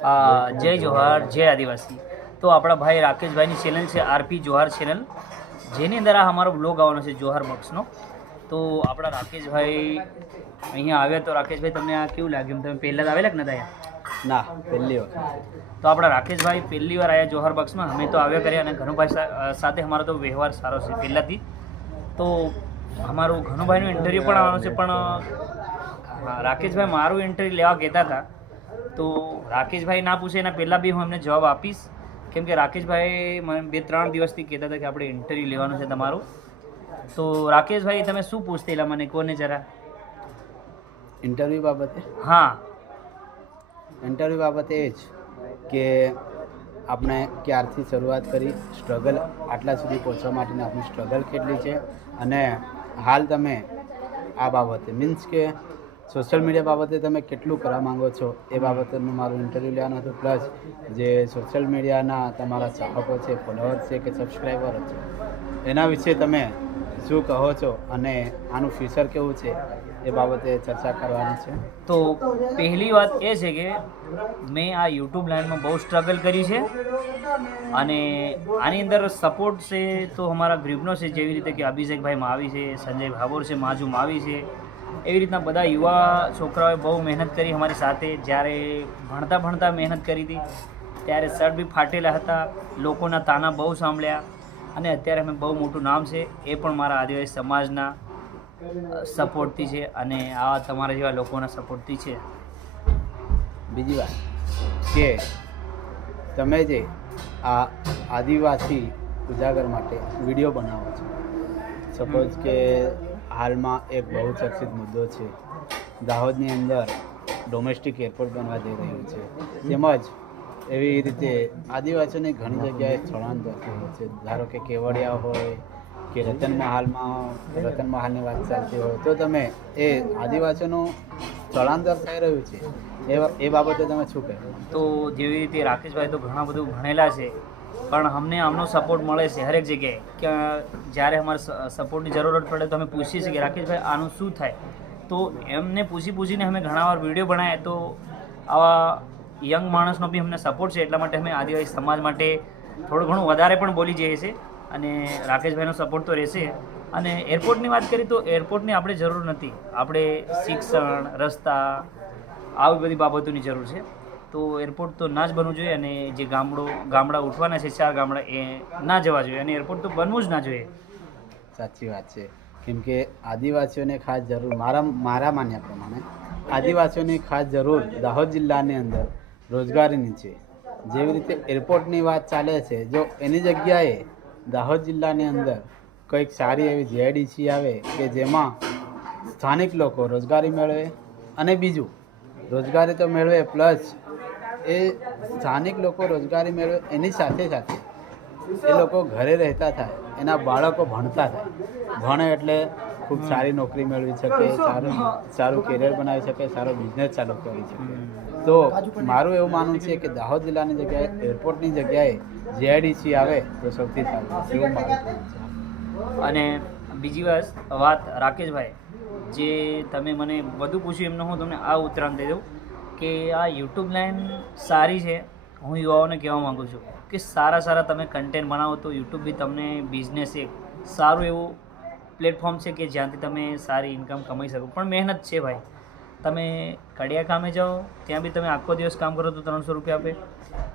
જય જોહાર જય આદિવાસી। તો આપણા ભાઈ રાકેશભાઈની ચેનલ છે આરપી જોહાર ચેનલ, જેની અંદર આ અમારો બ્લોગ આવવાનો છે જોહાર બોક્સનો। તો આપણા રાકેશભાઈ અહીંયા આવ્યા, તો રાકેશભાઈ તમને આ કેવું લાગ્યું? તમે પહેલાં જ આવેલા કે નતા આવ્યા? ના, પહેલી વખત। તો આપણા રાકેશભાઈ પહેલી વાર આવ્યા જોહાર બોક્સમાં, અમે તો આવ્યા કર્યા અને ઘનુભાઈ સાથે અમારો તો વ્યવહાર સારો છે પહેલાંથી। તો અમારું ઘનુભાઈનું ઇન્ટરવ્યૂ પણ આવવાનું છે, પણ રાકેશભાઈ મારું ઇન્ટરવ્યૂ લેવા કહેતા હતા, તો રાકેશભાઈ ના પૂછે એના પહેલાં બી હું એમને જવાબ આપીશ, કેમ કે રાકેશભાઈ મને 2-3 દિવસથી કહેતા હતા કે આપણે ઇન્ટરવ્યૂ લેવાનું છે તમારું। તો રાકેશભાઈ તમે શું પૂછતેલા મને કોને જરા? ઇન્ટરવ્યૂ બાબતે? હા, ઇન્ટરવ્યૂ બાબતે એ જ કે આપણે ક્યારથી શરૂઆત કરી, સ્ટ્રગલ આટલા સુધી પહોંચવા માટેની આપણી સ્ટ્રગલ કેટલી છે, અને હાલ તમે આ બાબતે મીન્સ કે સોશિયલ મીડિયા બાબતે તમે કેટલું કરવા માંગો છો એ બાબતનું મારું ઇન્ટરવ્યૂ લેવાનું હતું। પ્લસ જે સોશિયલ મીડિયાના તમારા ચાહકો છે, ફોલોઅર્સ છે કે સબસ્ક્રાઈબર છે, એના વિશે તમે શું કહો છો અને આનું ફ્યુચર કેવું છે એ બાબતે ચર્ચા કરવાની છે। તો પહેલી વાત એ છે કે મેં આ યુટ્યુબ લાઈનમાં બહુ સ્ટ્રગલ કરી છે, અને આની અંદર સપોર્ટ છે તો અમારા ગ્રુપનો છે, જેવી રીતે કે અભિષેકભાઈ માવી છે, સંજય ભાભોર છે, માજુ માવી છે, એવી રીતના બધા યુવા છોકરાઓએ બહુ મહેનત કરી અમારી સાથે। જ્યારે ભણતા મહેનત કરી હતી ત્યારે શર્ટ બી ફાટેલા હતા, લોકોના તાના બહુ સાંભળ્યા, અને અત્યારે અમે બહુ મોટું નામ છે એ પણ મારા આદિવાસી સમાજના સપોર્ટથી છે, અને આ તમારા જેવા લોકોના સપોર્ટથી છે। બીજી વાત કે તમે જે આ આદિવાસી ઉજાગર માટે વિડીયો બનાવો છો, સપોઝ કે હાલમાં એક બહુ ચર્ચિત મુદ્દો છે, દાહોદની અંદર ડોમેસ્ટિક એરપોર્ટ બનવા જઈ રહ્યું છે, તેમજ એવી રીતે આદિવાસીઓને ઘણી જગ્યાએ સ્થળાંતર થયું છે। ધારો કે કેવડિયા હોય કે રતન મહાલની વાત ચાલતી હોય, તો તમે એ આદિવાસીઓનું સ્થળાંતર થઈ રહ્યું છે એ બાબતે તમે શું કહેશો? તો જેવી રીતે રાકેશભાઈ તો ઘણા બધું ભણેલા છે, પણ અમને આમનો સપોર્ટ મળે છે હરેક જગ્યાએ, કે જ્યારે અમારે સપોર્ટની જરૂરત પડે તો અમે પૂછીએ છીએ કે રાકેશભાઈ આનું શું થાય? તો એમને પૂછીને અમે ઘણા વાર વિડીયો બનાવ્યા। તો આવા યંગ માણસનો બી અમને સપોર્ટ છે, એટલા માટે અમે આદિવાસી સમાજ માટે થોડું ઘણું વધારે પણ બોલી જઈએ છીએ, અને રાકેશભાઈનો સપોર્ટ તો રહેશે। અને એરપોર્ટની વાત કરીએ તો એરપોર્ટની આપણે જરૂર નથી, આપણે શિક્ષણ, રસ્તા, આવી બધી બાબતોની જરૂર છે। તો એરપોર્ટ તો ના જ બનવું જોઈએ, અને જે ગામડા ઉઠવાના છે 4 ગામડા, એ ના જવા જોઈએ, અને એરપોર્ટ તો બનવું જ ના જોઈએ। સાચી વાત છે, કેમ કે આદિવાસીઓને ખાસ જરૂર, મારા માન્યા પ્રમાણે આદિવાસીઓની ખાસ જરૂર દાહોદ જિલ્લાની અંદર રોજગારીની છે। જેવી રીતે એરપોર્ટની વાત ચાલે છે, જો એની જગ્યાએ દાહોદ જિલ્લાની અંદર કંઈક સારી એવી જીઆઈડીસી આવે કે જેમાં સ્થાનિક લોકો રોજગારી મેળવે, અને બીજું રોજગારી તો મેળવે પ્લસ એ સ્થાનિક લોકો રોજગારી મેળવે એની સાથે સાથે એ લોકો ઘરે રહેતા થાય, એના બાળકો ભણતા થાય, ભણે એટલે ખૂબ સારી નોકરી મેળવી શકે, સારું કેરિયર બનાવી શકે, સારો બિઝનેસ ચાલુ કરી શકે। તો મારું એવું માનવું છે કે દાહોદ જિલ્લાની જગ્યાએ એરપોર્ટની જગ્યાએ જીઆઈડીસી આવે તો સૌથી સારું, એવું મારું કહેવું છે। અને બીજી વાત રાકેશભાઈ, જે તમે મને બધું પૂછ્યું એમને હું તમને આ ઉત્તરાયણ દઈ દઉં કે આ યુટ્યુબ લાઈન સારી છે। હું યુવાઓને કહેવા માગું છું કે સારા તમે કન્ટેન્ટ બનાવો તો યુટ્યુબ બી તમને બિઝનેસ એક સારું એવું પ્લેટફોર્મ છે કે જ્યાંથી તમે સારી ઇન્કમ કમાઈ શકો, પણ મહેનત છે ભાઈ। તમે કડિયા કામે જાઓ, ત્યાં બી તમે આખો દિવસ કામ કરો તો 300 રૂપિયા આપે,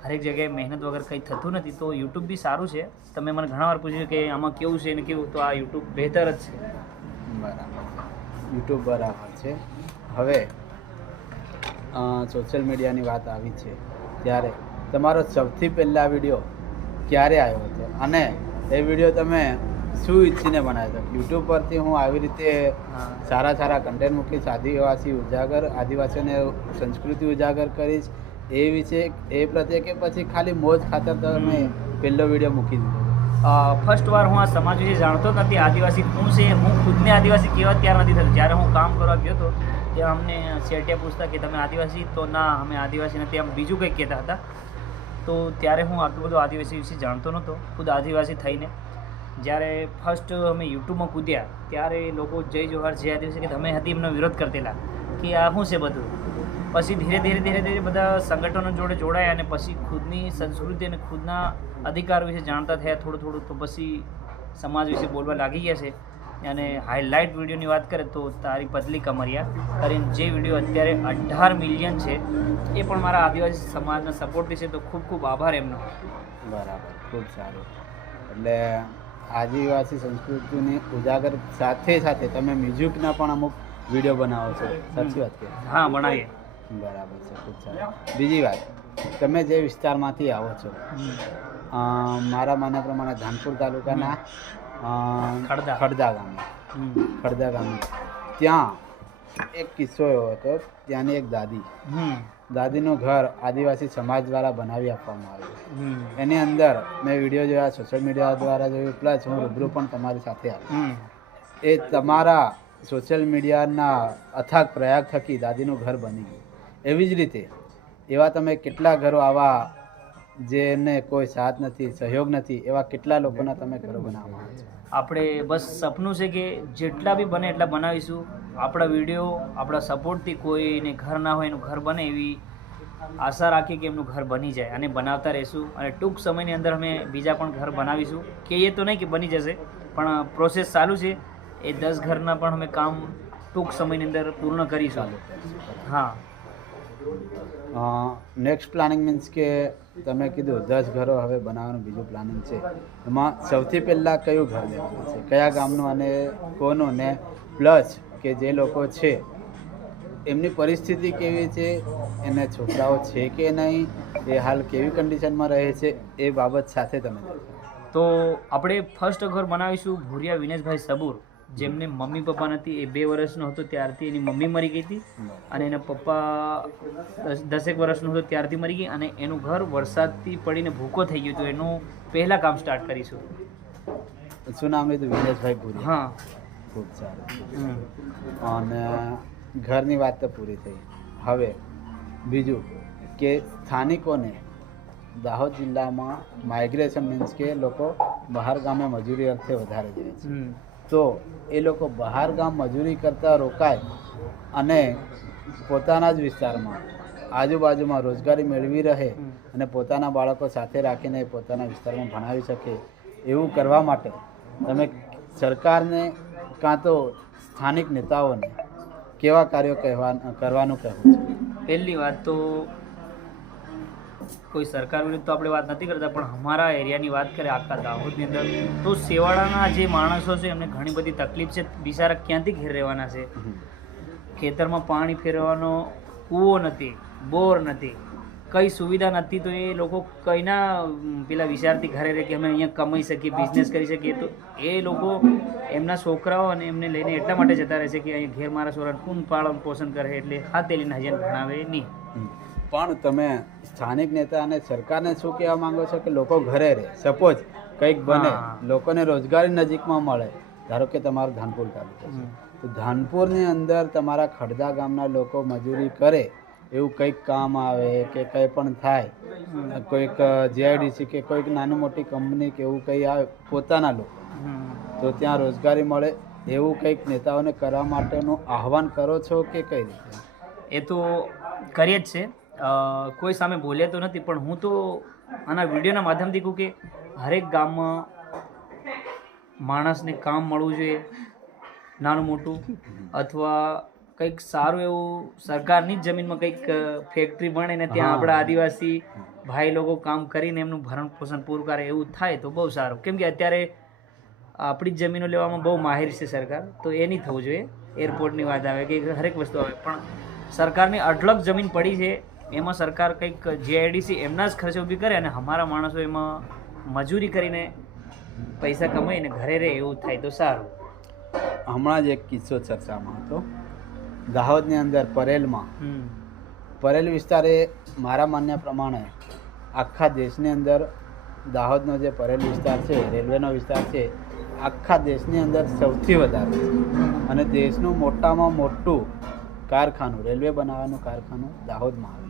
હરેક જગ્યાએ મહેનત વગર કંઈ થતું નથી। તો યુટ્યુબ બી સારું છે। તમે મને ઘણા વાર પૂછ્યું કે આમાં કેવું છે ને કેવું, તો આ યુટ્યુબ બહેતર જ છે। બરાબર, યુટ્યુબ બરાબર છે। હવે સોશિયલ મીડિયાની વાત આવી છે, ત્યારે તમારો સૌથી પહેલાં વિડીયો ક્યારે આવ્યો હતો, અને એ વિડીયો તમે શું ઈચ્છીને બનાવ્યો હતો? યુટ્યુબ પરથી હું આવી રીતે સારા કન્ટેન્ટ મૂકીશ, આદિવાસીઓને સંસ્કૃતિ ઉજાગર કરીશ એ વિશે, એ પ્રત્યે, કે પછી ખાલી મોજ ખાતર તમે પહેલો વિડીયો મૂકી દીધો? ફર્સ્ટ વાર હું આ સમાજ વિશે જાણતો જ નથી, આદિવાસી શું છે, હું ખુદને આદિવાસી કહેવા ત્યાર નથી થતું। જ્યારે હું કામ કરવા ગયો હતો ત્યાં અમને શેઠિયા પૂછતા કે તમે આદિવાસી? તો ના, અમે આદિવાસી નથી, આમ બીજું કંઈક કહેતા હતા। તો ત્યારે હું આટલું બધું આદિવાસી વિશે જાણતો નહોતો, ખુદ આદિવાસી થઈને જ્યારે ફર્સ્ટ અમે યુટ્યુબમાં કૂદ્યા ત્યારે લોકો જય જોહાર જય આદિવાસી કે તમે હતી એમનો વિરોધ કરતેલા કે આ શું છે બધું, પછી ધીરે ધીરે બધા સંગઠનો જોડે જોડાયા અને પછી ખુદની સંસ્કૃતિ અને ખુદના અધિકાર વિશે જાણતા થયા થોડું તો પછી સમાજ વિશે બોલવા લાગી ગયા છે. અને હાઇલાઇટ વિડીયોની વાત કરે તો તારી પતલી કમરિયા કરીને જે વિડીયો અત્યારે 18 મિલિયન છે એ પણ મારા આદિવાસી સમાજના સપોર્ટથી છે. તો ખૂબ ખૂબ આભાર એમનો. બરાબર, ખૂબ સારું. એટલે આદિવાસી સંસ્કૃતિની ઉજાગર સાથે સાથે તમે મ્યુઝિકના પણ અમુક વિડીયો બનાવો છો, સાચી વાત કે? હા, બનાવીએ. બરાબર છે, ખૂબ સારું. બીજી વાત, તમે જે વિસ્તારમાંથી આવો છો, મારા માનવા પ્રમાણે ધાનપુર તાલુકાના ખડદા ગામે ત્યાં એક કિસ્સો એવો હતો. ત્યાંની એક દાદીનું ઘર આદિવાસી સમાજ દ્વારા બનાવી આપવામાં આવ્યું. એની અંદર મેં વિડીયો જોયા, સોશિયલ મીડિયા દ્વારા જોયું, પ્લસ હું રૂબરૂ પણ તમારી સાથે આવ્યો. એ તમારા સોશિયલ મીડિયાના અથાગ પ્રયાગ થકી દાદીનું ઘર બની ગયું. એવી જ રીતે એવા તમે કેટલા ઘરો આવા જેને કોઈ સાથ નથી, સહયોગ નથી, એવા કેટલા લોકોના તમે ઘરો બનાવવા છો? આપણે બસ સપનું છે કે જેટલા બી બને એટલા બનાવીશું. આપણા વિડીયો, આપણા સપોર્ટથી કોઈને ઘર ના હોય એનું ઘર બને એવી આશા રાખીએ કે એમનું ઘર બની જાય અને બનાવતા રહીશું. અને ટૂંક સમયની અંદર અમે બીજા પણ ઘર બનાવીશું. કહીએ તો નહીં કે બની જશે, પણ પ્રોસેસ ચાલુ છે. એ 10 ઘરના પણ અમે કામ ટૂંક સમયની અંદર પૂર્ણ કરીશું. હા, નેક્સ્ટ પ્લાનિંગ મીન્સ કે તમે કીધું 10 ઘરો હવે બનાવવાનું બીજું પ્લાનિંગ છે. એમાં સૌથી પહેલાં કયું ઘર લેવાનું છે, કયા ગામનું અને કોનું, ને પ્લસ કે જે લોકો છે એમની પરિસ્થિતિ કેવી છે, એને છોકરાઓ છે કે નહીં, એ હાલ કેવી કન્ડિશનમાં રહે છે, એ બાબત સાથે તમે તો આપણે ફર્સ્ટ ઘર બનાવીશું ભુરિયા વિનેશભાઈ સબુર, જેમને મમ્મી પપ્પા નથી. એ 2 વર્ષનો હતો ત્યારથી એની મમ્મી મરી ગઈ હતી અને એના પપ્પા 10 વર્ષનો હતો ત્યારથી મરી ગઈ. અને એનું ઘર વરસાદથી પડીને ભૂકો થઈ ગયું હતું. એનું પહેલાં કામ સ્ટાર્ટ કરીશું. શું નામ લીધું? વિનેશભાઈ ભુરિયા. હા, ખૂબ સારું. અને ઘરની વાત તો પૂરી થઈ. હવે બીજું કે સ્થાનિકોને દાહોદ જિલ્લામાં માઇગ્રેશન મીન્સ કે લોકો બહાર ગામે મજૂરી અર્થે વધારે જાય છે. તો એ લોકો બહાર ગામ મજૂરી કરતા રોકાય અને પોતાના જ વિસ્તારમાં આજુબાજુમાં રોજગારી મેળવી રહે અને પોતાના બાળકો સાથે રાખીને પોતાના વિસ્તારમાં ભણાવી શકે, એવું કરવા માટે તમે સરકારને કાં તો સ્થાનિક નેતાઓને કેવા કાર્યો કરવાનું કહેવું છે? પહેલી વાત તો કોઈ સરકાર વિરુદ્ધ તો આપણે વાત નથી કરતા, પણ અમારા એરિયાની વાત કરીએ આખા દાહોદની અંદર તો સેવાડાના જે માણસો છે એમને ઘણી બધી તકલીફ છે. બિચારા ક્યાંથી ઘેર રહેવાના છે? ખેતરમાં પાણી ફેરવાનો કૂવો નથી, બોર નથી, કઈ સુવિધા નથી. તો એ લોકો કઈના પેલા વિચારથી ઘરે રહે કે અમે અહીંયા કમાઈ શકીએ, બિઝનેસ કરી શકીએ. તો એ લોકો એમના છોકરાઓ અને એમને લઈને એટલા માટે જતા રહે છે કે અહીંયા ઘેર મારા છોકરાને કોણ પાલન પોષણ કરે, એટલે હાથે લઈને હજાર ભણાવે નહીં. પણ તમે સ્થાનિક નેતા અને સરકારને શું કહેવા માંગો છો કે લોકો ઘરે રહે, સપોઝ કંઈક બને, લોકોને રોજગારી નજીકમાં મળે. ધારો કે તમારું ધાનપુર તાલુકો છે, તો ધાનપુરની અંદર તમારા ખડદા ગામના લોકો મજૂરી કરે એવું કંઈક કામ આવે કે કંઈ પણ થાય, કોઈક જીઆઈડીસી કે કોઈક નાની મોટી કંપની કે એવું કંઈ આવે પોતાના લોકો, તો ત્યાં રોજગારી મળે એવું કંઈક નેતાઓને કરવા માટેનું આહવાન કરો છો કે કઈ રીતે? એ તો કરીએ જ છે. કોઈ સામે બોલ્યા તો નથી, પણ હું તો આના વિડીયોના માધ્યમથી કહું કે હરેક ગામમાં માણસને કામ મળવું જોઈએ, નાનું મોટું, અથવા કંઈક સારું એવું સરકારની જ જમીનમાં કંઈક ફેક્ટરી બને ને ત્યાં આપણા આદિવાસી ભાઈ લોકો કામ કરીને એમનું ભરણ પોષણ પૂરું કરે, એવું થાય તો બહુ સારું. કેમ કે અત્યારે આપણી જ જમીનો લેવામાં બહુ માહિર છે સરકાર, તો એ નહીં થવું જોઈએ. એરપોર્ટની વાત આવે કે હરેક વસ્તુ આવે, પણ સરકારની અઢળક જમીન પડી છે, એમાં સરકાર કંઈક જીઆઈડીસી એમના જ ખર્ચે ઊભી કરે અને અમારા માણસો એમાં મજૂરી કરીને પૈસા કમાઈને ઘરે રહે, એવું થાય તો સારું. હમણાં જ એક કિસ્સો ચર્ચામાં હતો દાહોદની અંદર પરેલમાં. પરેલ વિસ્તાર એ મારા માન્યા પ્રમાણે આખા દેશની અંદર દાહોદનો જે પરેલ વિસ્તાર છે, રેલવેનો વિસ્તાર છે, આખા દેશની અંદર સૌથી વધારે છે. અને દેશનું મોટામાં મોટું કારખાનું, રેલવે બનાવવાનું કારખાનું દાહોદમાં આવેલું છે.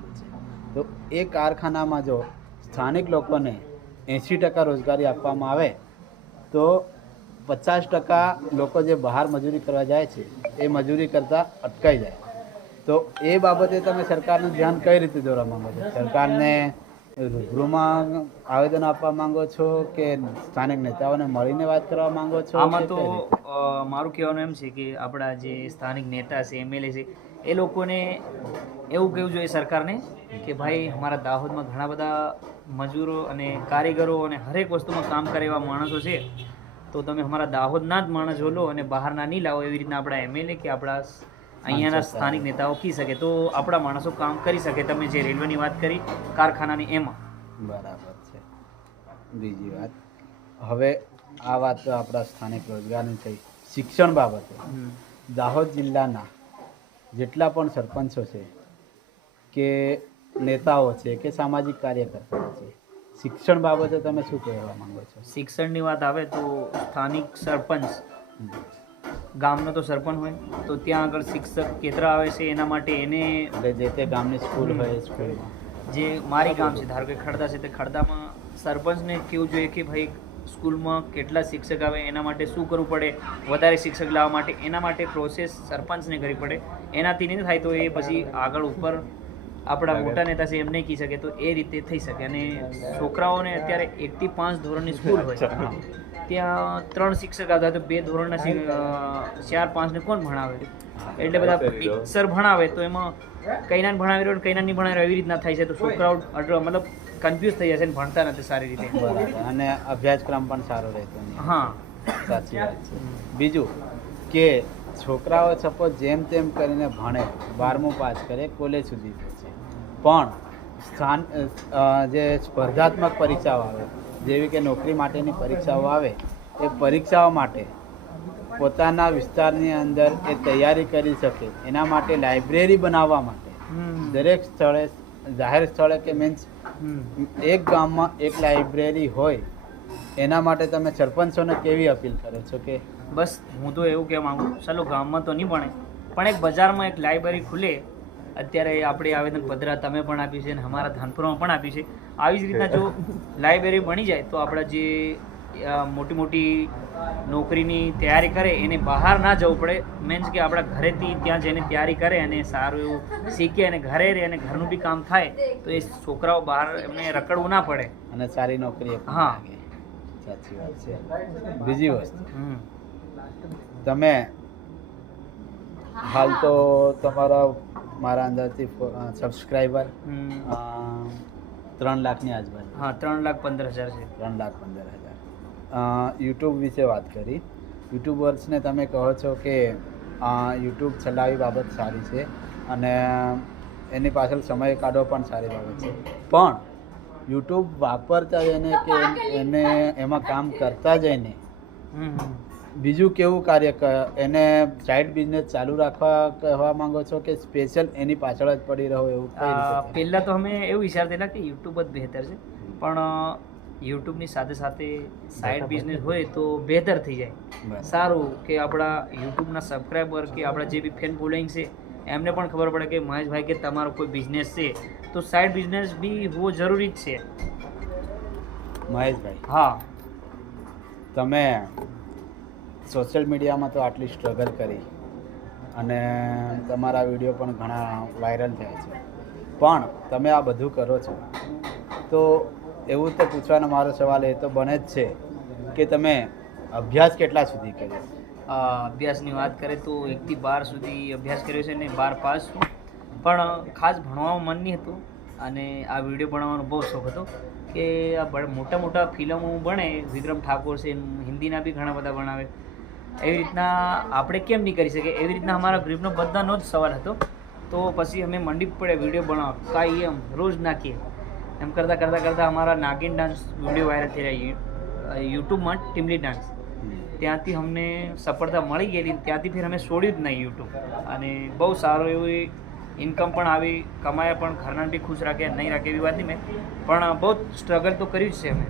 તો એ કારખાનામાં જો સ્થાનિક લોકોને 80% રોજગારી આપવામાં આવે તો 50% લોકો જે બહાર મજૂરી કરવા જાય છે એ મજૂરી કરતાં અટકાઈ જાય. તો એ બાબતે તમે સરકારનું ધ્યાન કઈ રીતે દોરવા માંગો છો? સરકારને રૂબરૂમાં આવેદન આપવા માંગો છો કે સ્થાનિક નેતાઓને મળીને વાત કરવા માંગો છો? આમાં કે તો કઈ રીતે? મારું કહેવાનું એમ છે કે આપણા જે સ્થાનિક નેતા છે, એમએલએ છે, એ લોકોને એવું કહેવું જોઈએ સરકારને કે ભાઈ અમારા દાહોદમાં ઘણા બધા મજૂરો અને કારીગરો અને હરેક વસ્તુમાં કામ કરે એવા માણસો છે, તો તમે અમારા દાહોદના જ માણસો લો અને બહારના નહીં લાવો. એવી રીતના આપણા એમએલએ કે આપણા અહીંયાના સ્થાનિક નેતાઓ કહી શકે તો આપણા માણસો કામ કરી શકે. તમે જે રેલવેની વાત કરી, કારખાનાની, એમાં બરાબર છે. બીજી વાત, હવે આ વાત તો આપણા સ્થાનિક રોજગારની થઈ. શિક્ષણ બાબતે દાહોદ જિલ્લાના જેટલા પણ સરપંચો છે કે નેતાઓ છે કે સામાજિક કાર્યકર્તાઓ છે, શિક્ષણ બાબતે તમે શું કહેવા માંગો છો? શિક્ષણની વાત આવે તો સ્થાનિક સરપંચ, ગામનો તો સરપંચ હોય તો ત્યાં આગળ શિક્ષક કેટલા આવે છે એના માટે એને એટલે જે તે ગામની સ્કૂલ હોય સ્કૂલમાં જે મારી ગામ છે, ધારો કે ખડદા છે, તે ખડદામાં સરપંચને કેવું જોઈએ કે ભાઈ સ્કૂલમાં કેટલા શિક્ષક આવે, એના માટે શું કરવું પડે, વધારે શિક્ષક લાવવા માટે એના માટે પ્રોસેસ સરપંચને કરવી પડે. એનાથી નહીં થાય તો એ પછી આગળ ઉપર આપણા મોટા નેતા છે એમને કહી શકે તો એ રીતે થઈ શકે. અને છોકરાઓને અત્યારે 1 થી 5 ધોરણની સ્કૂલ હોય, ત્યાં 3 શિક્ષક આવતા તો 2 ધોરણના 4-5 ને કોણ ભણાવે? એટલે બધા સર ભણાવે તો એમાં કઈનાને ભણાવી રહ્યો કઈના નહીં ભણાવી રહ્યો એવી રીતના થાય છે. તો છોકરાઓ મતલબ કન્ફ્યુઝ થઈ જશે ને ભણતા નથી સારી રીતે. બરાબર. અને અભ્યાસક્રમ પણ સારો રહેતો નહીં. હા, સાચી વાત છે. બીજું કે છોકરાઓ સપોઝ જેમ તેમ કરીને ભણે, 12મું પાસ કરે, કોલેજ સુધી પહોંચે, પણ જે સ્પર્ધાત્મક પરીક્ષાઓ આવે જેવી કે નોકરી માટેની પરીક્ષાઓ આવે, એ પરીક્ષાઓ માટે પોતાના વિસ્તારની અંદર એ તૈયારી કરી શકે એના માટે લાઇબ્રેરી બનાવવા માટે દરેક સ્થળે, જાહેર સ્થળે કે મીન્સ એક ગામમાં એક લાઇબ્રેરી હોય, એના માટે તમે સરપંચોને કેવી અપીલ કરો છો? કે બસ હું તો એવું કહેવા માંગુ, ચાલો ગામમાં તો નહીં ભણે પણ એક બજારમાં એક લાઇબ્રેરી ખુલે. અત્યારે આપણે આવેદન પત્ર તમે પણ આપ્યું છે અને અમારા ધાનપુરમાં પણ આપ્યું છે. આવી જ રીતના જો લાઇબ્રેરી બની જાય તો આપણા જે મોટી મોટી નોકરીની તૈયારી કરે એને બહાર ના જવું પડે. મીન્સ કે આપણા ઘરેથી ત્યાં જઈને તૈયારી કરે અને સારું એવું શીખે અને ઘરે રહે અને ઘરનું બી કામ થાય તો એ છોકરાઓ બહાર એમને રખડવું ના પડે અને સારી નોકરી પણ હા. લાગે. સાચી વાત છે. બીજી વસ્તુ, તમે હાલ તો તમારા મારા અંદરથી સબસ્ક્રાઈબર 3 લાખની આજુબાજુ. હા, 3,15,000 છે. 3,15,000. યુટ્યુબ વિશે વાત કરી. યુટ્યુબર્સને તમે કહો છો કે યુટ્યુબ ચલાવવી બાબત સારી છે અને એની પાછળ સમય કાઢવો પણ સારી બાબત છે, પણ યુટ્યુબ વાપરતા જઈને કે એને એમાં કામ કરતા જઈને બીજું કેવું કાર્ય એને સાઈડ બિઝનેસ ચાલુ રાખવા કહેવા માંગો છો કે સ્પેશિયલ એની પાછળ જ પડી રહો એવું કઈ રીતે? પહેલાં તો અમે એવું વિચારતા હતા કે યુટ્યુબ જ બહેતર છે, પણ યુટ્યુબની સાથે સાથે સાઈડ બિઝનેસ હોય તો બહેતર થઈ જાય. સારું કે આપણા યુટ્યુબના સબસ્ક્રાઈબર કે આપણા જે બી ફેન ફોલોઈંગ છે એમને પણ ખબર પડે કે મહેશભાઈ કે તમારો કોઈ બિઝનેસ છે તો સાઈડ બિઝનેસ બી હોવો જરૂરી જ છે. મહેશભાઈ, હા, તમે સોશિયલ મીડિયામાં તો આટલી સ્ટ્રગલ કરી અને તમારા વિડીયો પણ ઘણા વાયરલ થયા છે, પણ તમે આ બધું કરો છો તો એવું તો પૂછવાનો મારો સવાલ એ તો બને જ છે કે તમે અભ્યાસ કેટલા સુધી કર્યો? અભ્યાસની વાત કરીએ તો 1 થી 12 સુધી અભ્યાસ કર્યો છે ને 12 પાસ છું, પણ ખાસ ભણવામાં મન નહીં હતું અને આ વિડીયો બનાવવાનો બહુ શોખ હતો કે આ મોટા મોટા ફિલ્મો બને, વિક્રમ ઠાકોર છે, હિન્દીના બી ઘણા બધા બનાવે, એવી રીતના આપણે કેમ નહીં કરી શકીએ? એવી રીતના અમારા ગ્રુપનો બધાનો જ સવાલ હતો. તો પછી અમે મંડી પડે વિડીયો બનાવવા કાંઈ એમ રોજ નાખીએ એમ કરતાં કરતાં કરતાં અમારા નાગિન ડાન્સ વિડીયો વાયરલ થઈ રહ્યા યુટ્યુબમાં, ટીમલી ડાન્સ. ત્યાંથી અમને સફળતા મળી ગયેલી, ત્યાંથી ફિર અમે છોડ્યું જ નહીં યુટ્યુબ અને બહુ સારું એવું ઇન્કમ પણ આવી, કમાયા પણ, ઘરના બી ખુશ રાખે, નહીં રાખે એવી વાત નહીં મેં, પણ બહુ સ્ટ્રગલ તો કર્યું જ છે અમે.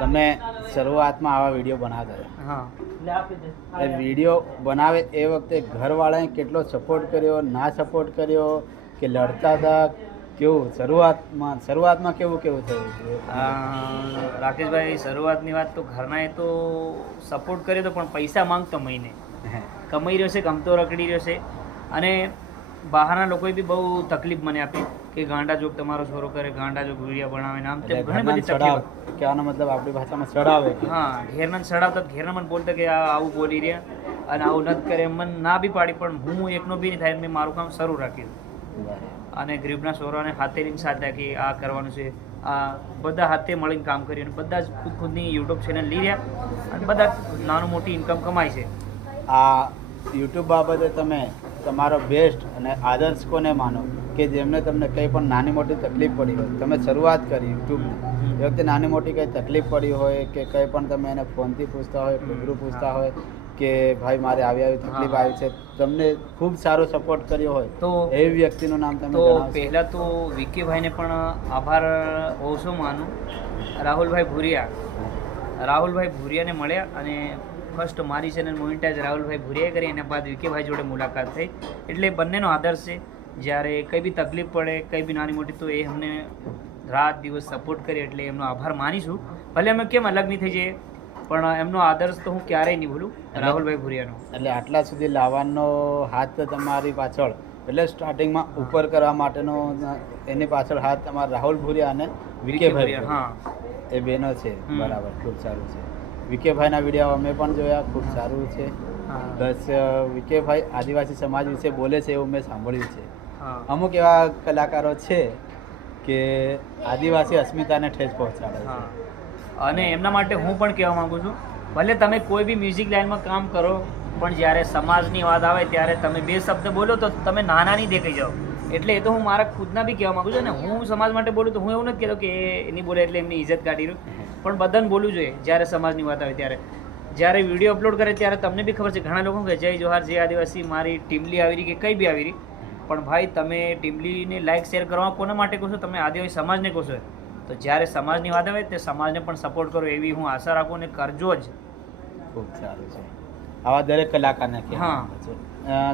તમે શરૂઆતમાં આવા વિડીયો બનાવતા હતા, હા, એ વિડીયો બનાવે એ વખતે ઘરવાળાએ કેટલો સપોર્ટ કર્યો, ના સપોર્ટ કર્યો કે લડતા હતા? કેવું શરૂઆતમાં કેવું થયું? રાકેશભાઈ, શરૂઆતની વાત તો ઘરનાએ તો સપોર્ટ કર્યો હતો પણ પૈસા માંગતો મહિને. કમાઈ રહ્યો છે, ગમતો રખડી રહ્યો છે અને બહારના લોકોએ બી બહુ તકલીફ મને આપી કે ગાંડા જોક તમારો છોરો કરે, ગાંડા જોક વિડીયો બનાવે ને આમ તેમ ઘણી બધી તકલીફ. કહેવાનો મતલબ આપણી ભાષામાં ચડાવે. હા, ઘેરના સડાવતા ઘેરના મને બોલતા કે આ આવું બોલી રહ્યા અને આવું નથી કરે, મને ના બી પાડી, પણ હું એકનો બી નહીં થાય, મેં મારું કામ શરૂ રાખ્યું અને ગરીબના છોરાને હાથે લઈને સાથ રાખી આ કરવાનું છે. આ બધા હાથે મળીને કામ કર્યું અને બધા જ ખુદની યુટ્યુબ ચેનલ લઈ રહ્યા અને બધા નાનું મોટી ઇન્કમ કમાય છે. આ યુટ્યુબ બાબતે તમે તમારો બેસ્ટ અને આદર્શ કોને માનો કે જેમને તમને કંઈ પણ નાની મોટી તકલીફ પડી હોય, તમે શરૂઆત કરી યુટ્યુબની એ વખતે નાની મોટી કંઈ તકલીફ પડી હોય કે કંઈ પણ તમે એને ફોનથી પૂછતા હોય, રૂબરૂ પૂછતા હોય કે ભાઈ મારે આવી આવી તકલીફ આવી છે, તમને ખૂબ સારો સપોર્ટ કર્યો હોય તો એવી વ્યક્તિનું નામ તમે તો જણાવશો? પહેલાં તો વિકીભાઈને પણ આભાર ઓછો માનું. રાહુલભાઈ ભુરિયાને મળ્યા અને ફર્સ્ટ મારી ચેનલ મોનિટાઈઝ રાહુલભાઈ ભુરિયાએ કરી, એના બાદ વિકીભાઈ જોડે મુલાકાત થઈ. એટલે બંનેનો આદર્શ છે. જ્યારે કંઈ બી તકલીફ પડે, કંઈ બી નાની મોટી, તો એ અમને રાત દિવસ સપોર્ટ કરે, એટલે એમનો આભાર માનીશું. ભલે અમે કેમ અલગ નહીં થઈ જઈએ, પણ એમનો આદર્શ તો હું ક્યારેય નહીં ભૂલું, રાહુલભાઈ ભુરિયાનો. એટલે આટલા સુધી લાવવાનો હાથ તો તમારી પાછળ, એટલે સ્ટાર્ટિંગમાં ઉપર કરવા માટેનો એની પાછળ હાથ તમારા રાહુલ ભુરિયા અને વિકેભાઈ. હા, એ બેનો છે. બરાબર, ખૂબ સારું છે. વિકેભાઈના વિડીયો અમે પણ જોયા, ખૂબ સારું છે. બસ વિકેભાઈ આદિવાસી સમાજ વિશે બોલે છે એવું મેં સાંભળ્યું છે. અમુક એવા કલાકારો છે કે આદિવાસી અસ્મિતાને ઠેસ પહોંચાડે છે. અને એમના માટે હું પણ કહેવા માગું છું, ભલે તમે કોઈ બી મ્યુઝિક લાઈનમાં કામ કરો, પણ જ્યારે સમાજની વાત આવે ત્યારે તમે બે શબ્દ બોલો તો તમે નાના નહીં દેખાઈ જાઓ. એટલે એ તો હું મારા ખુદના બી કહેવા માગું છું ને, હું સમાજ માટે બોલું તો હું એવું નથી કહેતો કે એ નહીં બોલે એટલે એમની ઇજ્જત કાઢી રહ્યું, પણ બધાને બોલવું જોઈએ જ્યારે સમાજની વાત આવે ત્યારે. જ્યારે વિડીયો અપલોડ કરે ત્યારે તમને બી ખબર છે, ઘણા લોકો કહે જય જોહાર, જય આદિવાસી, મારી ટીમલી આવી રહી કે કંઈ બી આવી રહી, પણ ભાઈ તમે ટીમલીને લાઈક શેર કરવા કોના માટે કહો છો? તમે આદિવાસી સમાજને કહો છો. તો જ્યારે સમાજની વાત આવે તે સમાજને પણ સપોર્ટ કરો એવી હું આશા રાખું અને કરજો જ. ખૂબ સારું છે. આવા દરેક કલાકારને કે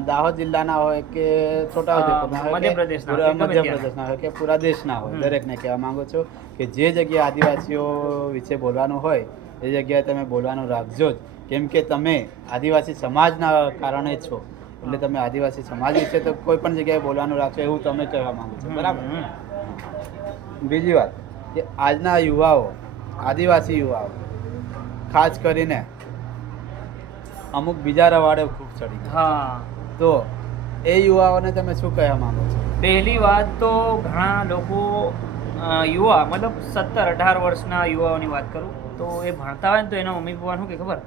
દાહોદ જિલ્લાના હોય કે છોટાઉદેપુરના હોય, મધ્યપ્રદેશના હોય કે પૂરા દેશના હોય, દરેકને કહેવા માંગુ છું કે જે જગ્યાએ આદિવાસીઓ વિશે બોલવાનું હોય એ જગ્યાએ તમે બોલવાનું રાખજો જ, કેમ કે તમે આદિવાસી સમાજના કારણે છો. એટલે તમે આદિવાસી સમાજ વિશે તો કોઈ પણ જગ્યાએ બોલવાનું રાખશો એવું તમે કહેવા માંગો છો. બરાબર. બીજી વાત કે આજના યુવાઓ, આદિવાસી યુવાઓ ખાસ કરીને અમુક બીજા રવાડે ખૂબ ચડી ગયા. તો એ યુવાઓને તમે શું કહેવા માંગો છો? પહેલી વાત તો ઘણા લોકો યુવા મતલબ 17-18 વર્ષના યુવાઓની વાત કરું તો એ ભણતા હોય ને તો એના મમ્મી પપ્પાને શું કે ખબર,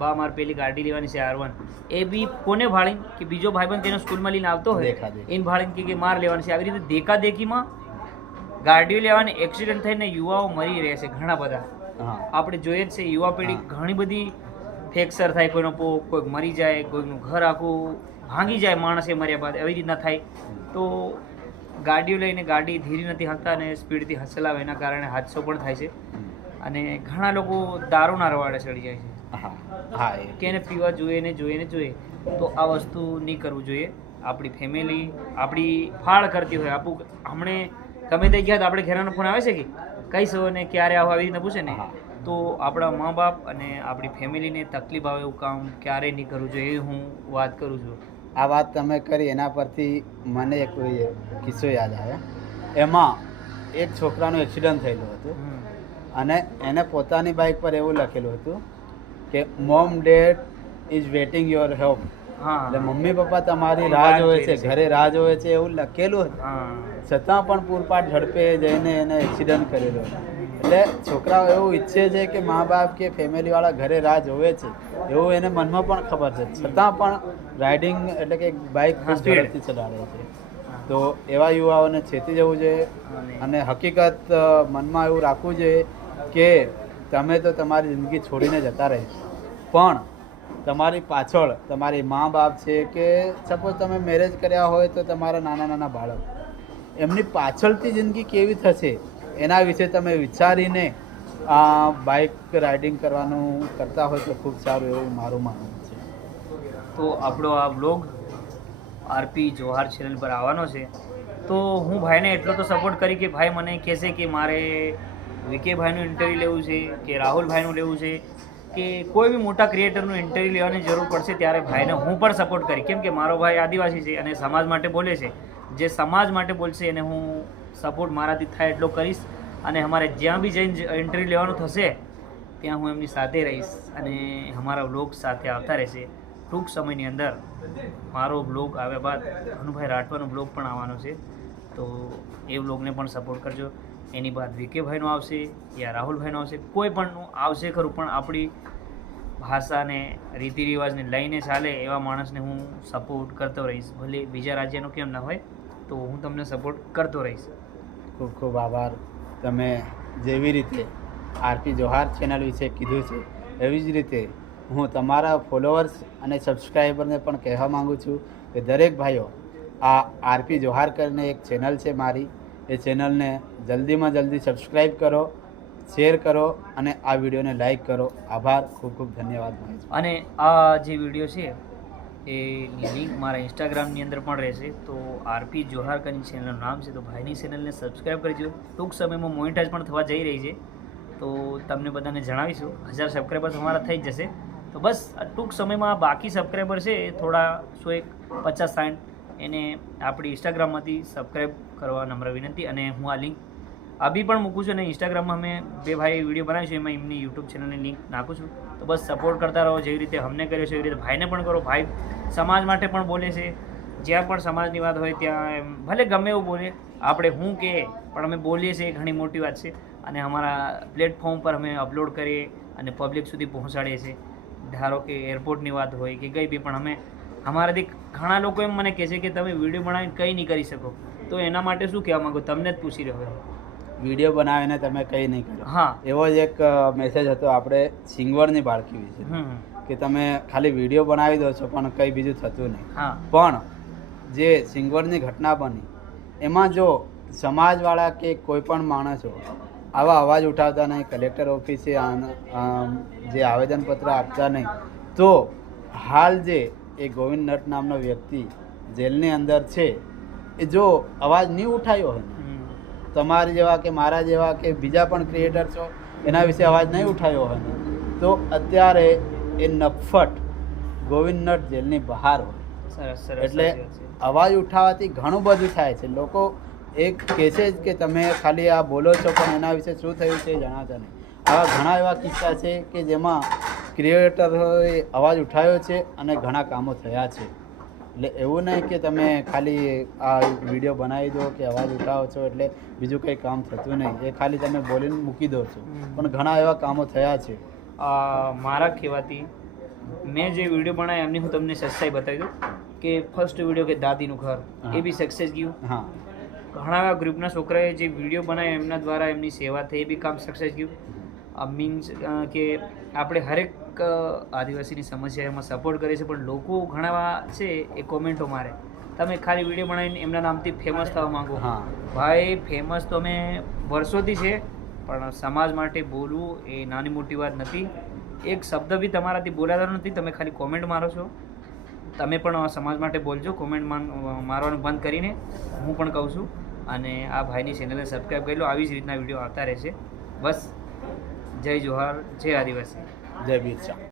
બા મારે પેલી ગાડી લેવાની છે R1, એ બી કોને ભાળીને કે બીજો ભાઈબંધ તેનો સ્કૂલમાં લઈને આવતો હોય એને ભાળીને કે માર લેવાની છે. આવી રીતે દેખાદેખીમાં ગાડીઓ લેવાની એક્સિડન્ટ થઈને યુવાઓ મરી રહે છે ઘણા બધા. આપણે જોઈએ જ છે, યુવા પેઢી ઘણી બધી ફ્રેક્ચર થાય, કોઈનો કોઈક મરી જાય, કોઈનું ઘર આખું ભાંગી જાય માણસે મર્યા બાદ, એવી રીતના થાય. તો ગાડીઓ લઈને ગાડી ધીરી નથી હાંકતા અને સ્પીડથી હસલાવે, એના કારણે હાદસો પણ થાય છે. અને ઘણા લોકો દારૂના રવાડે ચડી જાય છે કે એને પીવા જોઈએ ને જોઈએ. તો આ વસ્તુ નહીં કરવું જોઈએ. આપણી ફેમિલી આપણી ફાળ કરતી હોય, આપણું હમણે ગમે તે ગયા તો આપણે ઘેરાનો ફોન આવે છે કે કહીશો ને ક્યારે આવો આવી રીતના પૂછે ને, તો આપણા મા બાપ અને આપણી ફેમિલીને તકલીફ આવે એવું કામ ક્યારેય નહીં કરવું જોઈએ, એ હું વાત કરું છું. આ વાત તમે કરી એના પરથી મને એક કિસ્સો યાદ આવ્યો. એમાં એક છોકરાનું એક્સિડન્ટ થયેલું હતું અને એને પોતાની બાઇક પર એવું લખેલું હતું કે mom dead is waiting your help. એટલે મમ્મી પપ્પા તમારી રાહ જોવે છે, ઘરે રાહ જોવે છે એવું લખેલું હતું. છતાં પણ પૂરપાટ ઝડપે જઈને એને એક્સિડન્ટ કરેલો. એટલે છોકરાઓ એવું ઈચ્છે છે કે મા બાપ કે ફેમિલીવાળા ઘરે રાહ જોવે છે એવું એને મનમાં પણ ખબર છે, છતાં પણ રાઇડિંગ એટલે કે બાઇક ઝડપથી ચલાવે છે. તો એવા યુવાઓને છેતી જવું જોઈએ અને હકીકત મનમાં એવું રાખવું જોઈએ કે તમે તો તમારી જિંદગી છોડીને જતા રહે, પણ તમારી પાછળ તમારી મા બાપ છે કે સપોઝ તમે મેરેજ કર્યા હોય તો તમારા નાના નાના બાળક, એમની પાછળથી જિંદગી કેવી થશે એના વિશે તમે વિચારીને આ બાઇક રાઇડિંગ કરવાનું કરતા હોય તો ખૂબ સારું એવું મારું માનવું છે. તો આપણો આ બ્લોગ આરપી જોહાર ચેનલ પર આવવાનો છે. તો હું ભાઈને એટલો તો સપોર્ટ કરી કે ભાઈ મને કહેશે કે મારે વિકેભાઈનું ઇન્ટરવ્યૂ લેવું છે કે રાહુલભાઈનું લેવું છે કે કોઈ બી મોટા ક્રિએટરનું ઇન્ટરવ્યૂ લેવાની જરૂર પડશે ત્યારે ભાઈને હું પણ સપોર્ટ કરી, કેમ કે મારો ભાઈ આદિવાસી છે અને સમાજ માટે બોલે છે. જે સમાજ માટે બોલશે એને હું સપોર્ટ મારાથી થાય એટલો કરીશ. અને અમારે જ્યાં બી જઈને ઇન્ટરવ્યૂ લેવાનું થશે ત્યાં હું એમની સાથે રહીશ અને અમારા વ્લોગ સાથે આવતા રહેશે. ટૂંક સમયની અંદર મારો બ્લોગ આવ્યા બાદ અનુભાઈ રાઠવાનો બ્લોગ પણ આવવાનો છે, તો એ બ્લોગને પણ સપોર્ટ કરજો. એની બાદ વિકેભાઈનો આવશે યા રાહુલભાઈનો આવશે, કોઈ પણનું આવશે ખરું, પણ આપણી ભાષાને રીતિ રિવાજને લઈને ચાલે એવા માણસને હું સપોર્ટ કરતો રહીશ. ભલે બીજા રાજ્યનો કેમ ના હોય તો હું તમને સપોર્ટ કરતો રહીશ. ખૂબ ખૂબ આભાર. તમે જેવી રીતે આરપી જોહાર ચેનલ વિશે કીધું છે એવી જ રીતે હું તમારા ફોલોઅર્સ અને સબસ્ક્રાઈબરને પણ કહેવા માગું છું કે દરેક ભાઈઓ આ આરપી જોહાર કરીને એક ચેનલ છે મારી, એ ચેનલને જલ્દીમાં જલ્દી સબસ્ક્રાઈબ કરો, શેર કરો અને આ વિડીયોને લાઈક કરો. આભાર, ખૂબ ખૂબ ધન્યવાદ મહેશ. અને આ જે વિડીયો છે એ લિંક મારા ઇન્સ્ટાગ્રામની અંદર પણ રહેશે, તો આરપી જોહાર કરીને ચેનલનું નામ છે, તો ભાઈની ચેનલને સબસ્ક્રાઈબ કરજો. ટૂંક સમયમાં મોનિટાઈઝ પણ થવા જઈ રહી છે, તો તમને બધાને જણાવીશું. 1000 સબસ્ક્રાઈબર્સ અમારા થઈ જ જશે. તો બસ ટૂંક સમયમાં બાકી સબસ્ક્રાઈબર છે એ થોડા 150-60 એને આપણી ઇન્સ્ટાગ્રામમાંથી સબસ્ક્રાઈબ કરવા નમ્ર વિનંતી. અને હું આ લિંક અભી પણ મૂકું છું અને ઇન્સ્ટાગ્રામમાં અમે બે ભાઈ વિડીયો બનાવીશું, એમાં એમની યુટ્યુબ ચેનલની લિંક નાખું છું. તો બસ સપોર્ટ કરતા રહો, જેવી રીતે અમને કર્યો છે એવી રીતે ભાઈને પણ કરો. ભાઈ સમાજ માટે પણ બોલે છે, જ્યાં પણ સમાજની વાત હોય ત્યાં એમ ભલે ગમે એવું બોલે, આપણે હું કે પણ અમે બોલીએ છીએ, એ ઘણી મોટી વાત છે. અને અમારા પ્લેટફોર્મ પર અમે અપલોડ કરીએ અને પબ્લિક સુધી પહોંચાડીએ છીએ. ધારો કે એરપોર્ટની વાત હોય કે કંઈ બી, પણ અમે અમારાથી ઘણા લોકો એમ મને કહે છે કે તમે વિડીયો બનાવીને કંઈ નહીં કરી શકો, તો એના માટે શું કહેવા માગો, તમને જ પૂછી રહ્યો. વિડીયો બનાવીને તમે કંઈ નહીં કરો, હા, એવો જ એક મેસેજ હતો આપણે સિંગવડની બાળકી વિશે કે તમે ખાલી વિડીયો બનાવી દો છો પણ કંઈ બીજું થતું નહીં. હા, પણ જે સિંગવડની ઘટના બની એમાં જો સમાજવાળા કે કોઈ પણ માણસો આવા અવાજ ઉઠાવતા નહીં, કલેક્ટર ઓફિસે જે આવેદનપત્ર આપતા નહીં, તો હાલ જે એ ગોવિંદ નટ નામનો વ્યક્તિ જેલની અંદર છે એ જો અવાજ નહીં ઉઠાવ્યો હોય ને, તમારી જેવા કે મારા જેવા કે બીજા પણ ક્રિએટર છો એના વિશે અવાજ નહીં ઉઠાવ્યો હોય ને, તો અત્યારે એ નફટ ગોવિંદ નટ જેલની બહાર હોય. સરસ સરસ. એટલે અવાજ ઉઠાવવાથી ઘણું બધું થાય છે. લોકો એક કહે છે જ કે તમે ખાલી આ બોલો છો પણ એના વિશે શું થયું છે એ જણાવતા નહીં. આવા ઘણા એવા કિસ્સા છે કે જેમાં ક્રિએટરોએ અવાજ ઉઠાવ્યો છે અને ઘણા કામો થયા છે. એટલે એવું નહીં કે તમે ખાલી આ વિડીયો બનાવી દો કે અવાજ ઉઠાવો છો એટલે બીજું કંઈ કામ થતું નહીં, એ ખાલી તમે બોલીને મૂકી દો છો, પણ ઘણા એવા કામો થયા છે. મારા કહેવાથી મેં જે વિડીયો બનાવ્યા એમની હું તમને સચ્ચાઈ બતાવી દઉં કે ફર્સ્ટ વિડીયો કે દાદીનું ઘર, એ બી સક્સેસ ગયું. હા, ઘણા એવા ગ્રુપના છોકરાએ જે વિડીયો બનાવ્યા એમના દ્વારા એમની સેવા થઈ, એ બી કામ સક્સેસ ગયું. મીન્સ કે આપણે હરેક આદિવાસીની સમસ્યા એમાં સપોર્ટ કરીએ છીએ, પણ લોકો ઘણા એવા છે એ કોમેન્ટો મારે તમે ખાલી વિડીયો બનાવીને એમના નામથી ફેમસ થવા માંગો. હા ભાઈ, ફેમસ તો અમે વર્ષોથી છે, પણ સમાજ માટે બોલવું એ નાની મોટી વાત નથી. એક શબ્દ બી તમારાથી બોલાતો નથી, તમે ખાલી કોમેન્ટ મારો છો. તમે પણ સમાજ માટે બોલજો, કોમેન્ટ મારવાનું બંધ કરીને, હું પણ કહું છું. અને આ ભાઈની ચેનલને સબસ્ક્રાઈબ કરી લો, આવી જ રીતના વિડીયો આવતા રહેશે. બસ, જય જોહાર, જય આદિવાસી, જય બિરસા.